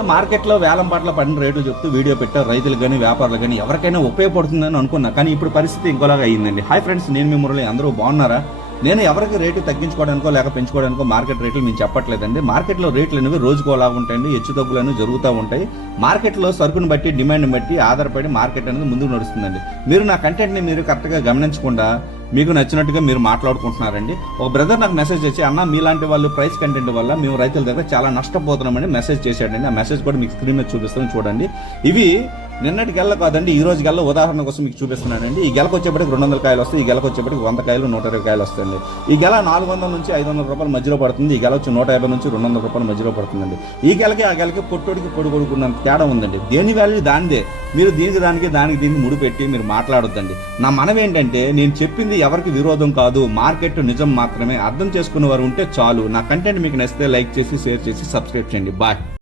మార్కెట్లో వేలం పాటల పడిన రేట్లు చెప్తూ వీడియో పెట్టారు. రైతులు కానీ వ్యాపారులు కానీ ఎవరికైనా ఉపయోగపడుతుందని అనుకున్నా, కానీ ఇప్పుడు పరిస్థితి ఇంకోలాగా అయ్యిందండి. హాయ్ ఫ్రెండ్స్, నేను మీ మురళి. అందరూ బాగున్నారా? నేను ఎవరికి రేటు తగ్గించుకోవడానికో లేక పెంచుకోవడానికో మార్కెట్ రేట్లు మేము చెప్పట్లేదండి. మార్కెట్లో రేట్లు అనేవి రోజుకోలా ఉంటాయండి, హెచ్చు తగ్గులు జరుగుతూ ఉంటాయి. మార్కెట్లో సరుకును బట్టి డిమాండ్ని బట్టి ఆధారపడి మార్కెట్ అనేది ముందుకు నడుస్తుందండి. మీరు నా కంటెంట్ని మీరు కరెక్ట్గా గమనించకుండా మీకు నచ్చినట్టుగా మీరు మాట్లాడుకుంటున్నారండి. ఒక బ్రదర్ నాకు మెసేజ్ చేసి, అన్న మీలాంటి వాళ్ళు ప్రైస్ కంటెంట్ వల్ల మేము రైతుల దగ్గర చాలా నష్టపోతున్నామని మెసేజ్ చేశాడండి. ఆ మెసేజ్ కూడా మీకు స్క్రీన్ మీద చూపిస్తాను చూడండి. ఇవి నిన్నటి గెల్ల కాదండి, ఈ రోజు గెల్ల ఉదాహరణ కోసం మీకు చూపిస్తున్నానండి. ఈ గెలకు వచ్చేప్పటికి 200 కాయలు వస్తాయి, ఈ గెలకు వచ్చేప్పటికి 100 కాయలు 120 కాయలు వస్తాయండి. ఈ గెల 400 నుంచి 500 రూపాయల మధ్యలో పడుతుంది, ఈ గెల వచ్చి 150 నుంచి 200 రూపాయల మధ్యలో పడుతుందండి. ఈ గెలకి ఆ గెలకి పొట్టోడికి పొడి కొడుకున్నంత తేడా ఉందండి. దేని వాల్యూ దానిదే. మీరు దీనికి దీనికి ముడిపెట్టి మీరు మాట్లాడొద్దండి. నా మనవి ఏంటంటే, నేను చెప్పింది ఎవరికి విరోధం కాదు, మార్కెట్ నిజం మాత్రమే. అర్థం చేసుకున్న వారు ఉంటే చాలు. నా కంటెంట్ మీకు నచ్చితే లైక్ చేసి షేర్ చేసి సబ్స్క్రైబ్ చేయండి. బాయ్.